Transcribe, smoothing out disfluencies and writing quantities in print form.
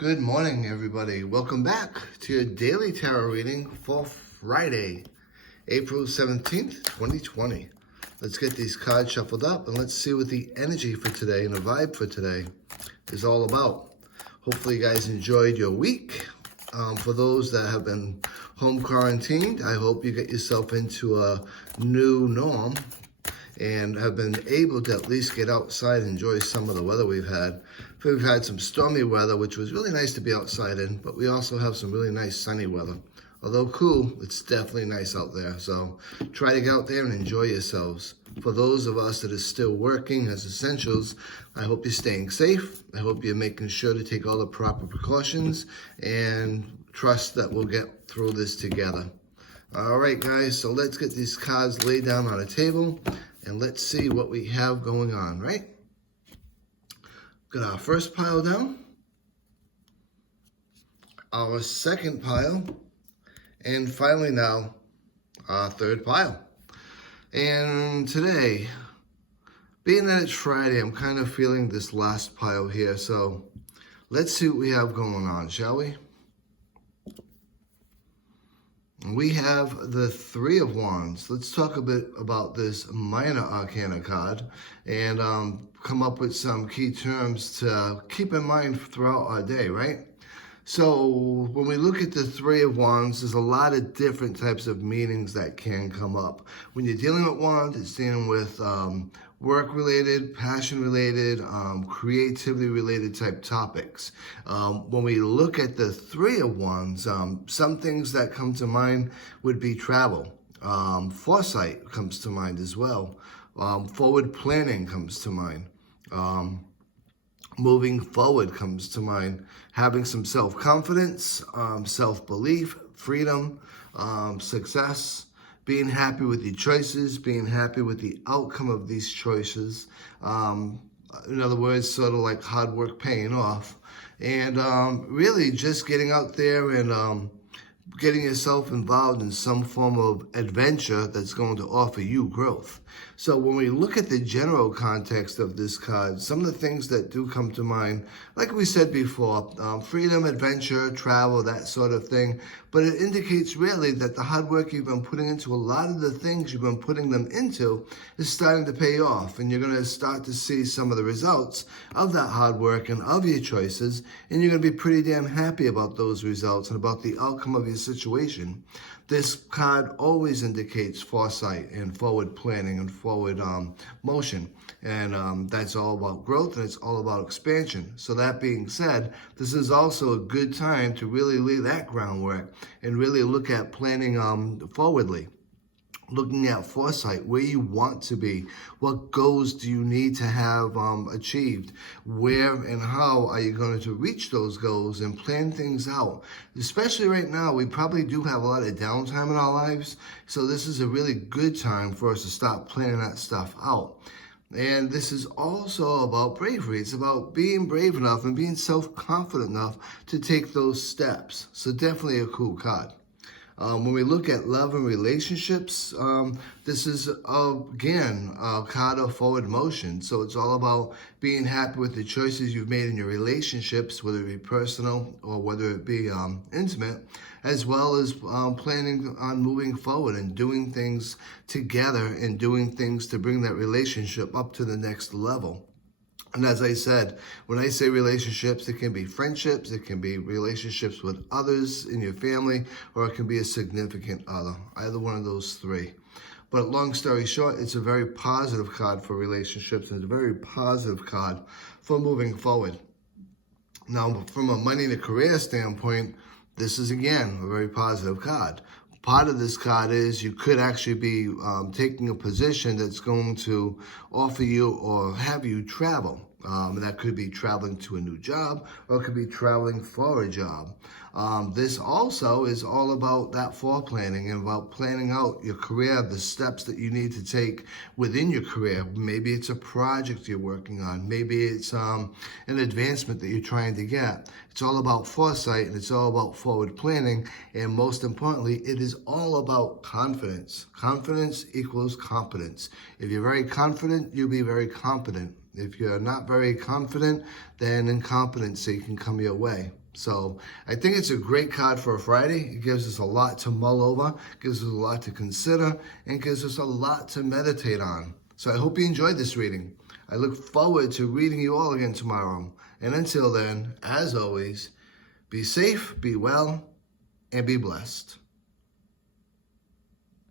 Good morning, everybody. Welcome back to your daily tarot reading for Friday, April 17th, 2020. Let's get these cards shuffled up and let's see what the energy for today and the vibe for today is all about. Hopefully you guys enjoyed your week. For those that have been home quarantined, I hope you get yourself into a new norm and have been able to at least get outside and enjoy some of the weather we've had. We've had some stormy weather, which was really nice to be outside in, but we also have some really nice sunny weather. Although cool, it's definitely nice out there. So try to get out there and enjoy yourselves. For those of us that are still working as essentials, I hope you're staying safe. I hope you're making sure to take all the proper precautions and trust that we'll get through this together. All right, guys, so let's get these cards laid down on a table and let's see what we have going on, right? Got our first pile down, our second pile, and finally now, our third pile. And today, being that it's Friday, I'm kind of feeling this last pile here, so let's see what we have going on, shall we? We have the Three of Wands. Let's talk a bit about this minor arcana card and come up with some key terms to keep in mind throughout our day, right? So when we look at the Three of Wands, there's a lot of different types of meanings that can come up. When you're dealing with wands, it's dealing with work-related, passion-related, creativity-related type topics. When we look at the Three of Wands, some things that come to mind would be travel. Foresight comes to mind as well. Forward planning comes to mind. Moving forward comes to mind. Having some self-confidence, self-belief, freedom, success, being happy with your choices, being happy with the outcome of these choices. In other words, sort of like hard work paying off. And really just getting out there and getting yourself involved in some form of adventure that's going to offer you growth. So when we look at the general context of this card, some of the things that do come to mind, like we said before, freedom, adventure, travel, that sort of thing. But it indicates really that the hard work you've been putting into a lot of the things you've been putting them into is starting to pay off. And you're going to start to see some of the results of that hard work and of your choices. And you're going to be pretty damn happy about those results and about the outcome of your situation. This card always indicates foresight and forward planning and forward motion. And that's all about growth and it's all about expansion. So that being said, this is also a good time to really lay that groundwork and really look at planning forwardly. Looking at foresight, where you want to be, what goals do you need to have achieved, where and how are you going to reach those goals and plan things out. Especially right now, we probably do have a lot of downtime in our lives, so this is a really good time for us to start planning that stuff out. And this is also about bravery. It's about being brave enough and being self-confident enough to take those steps. So definitely a cool card. When we look at love and relationships, this is, again, a card of forward motion. So it's all about being happy with the choices you've made in your relationships, whether it be personal or whether it be intimate, as well as planning on moving forward and doing things together and doing things to bring that relationship up to the next level. And as I said, when I say relationships, it can be friendships, it can be relationships with others in your family, or it can be a significant other, either one of those three. But long story short, it's a very positive card for relationships, and it's a very positive card for moving forward. Now, from a money and a career standpoint, this is, again, a very positive card. Part of this card is you could actually be taking a position that's going to offer you or have you travel. That could be traveling to a new job, or it could be traveling for a job. This also is all about that foreplanning and about planning out your career, the steps that you need to take within your career. Maybe it's a project you're working on. Maybe it's an advancement that you're trying to get. It's all about foresight and it's all about forward planning. And most importantly, it is all about confidence. Confidence equals competence. If you're very confident, you'll be very competent. If you're not very confident, then incompetency can come your way. So I think it's a great card for a Friday. It gives us a lot to mull over, gives us a lot to consider, and gives us a lot to meditate on. So I hope you enjoyed this reading. I look forward to reading you all again tomorrow. And until then, as always, be safe, be well, and be blessed.